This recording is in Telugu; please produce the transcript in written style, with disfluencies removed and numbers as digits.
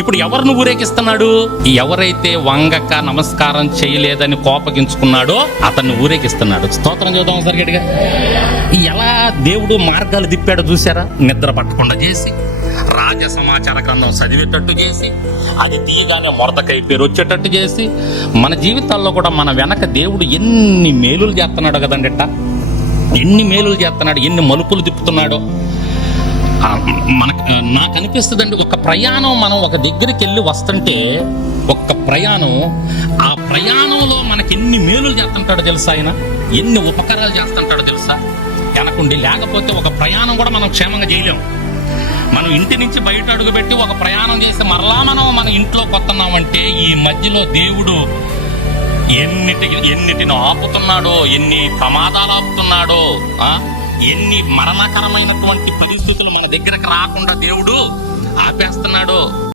ఇప్పుడు ఎవరిని ఊరేగిస్తున్నాడు? ఎవరైతే వంగక నమస్కారం చేయలేదని కోపగించుకున్నాడో అతన్ని ఊరేగిస్తున్నాడు. స్తోత్రం చూద్దాం ఒకసారి గట్టిగా. ఎలా దేవుడు మార్గాలు తిప్పాడో చూసారా? నిద్ర పట్టకుండా చేసి, రాజ సమాచార గ్రంథం చదివేటట్టు చేసి, అది తీయగానే మొరదకై పేరు వచ్చేటట్టు చేసి, మన జీవితాల్లో కూడా మన వెనక దేవుడు ఎన్ని మేలులు చేస్తున్నాడు కదండిట. ఎన్ని మేలులు చేస్తున్నాడు, ఎన్ని మలుపులు తిప్పుతున్నాడో. నాకు అనిపిస్తుందండి, ఒక ప్రయాణం మనం ఒక దగ్గరికి వెళ్ళి వస్తుంటే, ఒక్క ప్రయాణం, ఆ ప్రయాణంలో మనకి ఎన్ని మేలులు చేస్తుంటాడో తెలుసా? ఆయన ఎన్ని ఉపకారాలు చేస్తుంటాడో తెలుసా? వెనకుండి లేకపోతే ఒక ప్రయాణం కూడా మనం క్షేమంగా చేయలేం. మనం ఇంటి నుంచి బయట అడుగుపెట్టి ఒక ప్రయాణం చేసి మరలా మనం మన ఇంట్లో కొత్తన్నామంటే, ఈ మధ్యలో దేవుడు ఎన్నిటిని ఆపుతున్నాడో, ఎన్ని ప్రమాదాలు ఆపుతున్నాడో, ఎన్ని మరణకరమైనటువంటి పరిస్థితులు మన దగ్గరకు రాకుండా దేవుడు ఆపేస్తున్నాడో.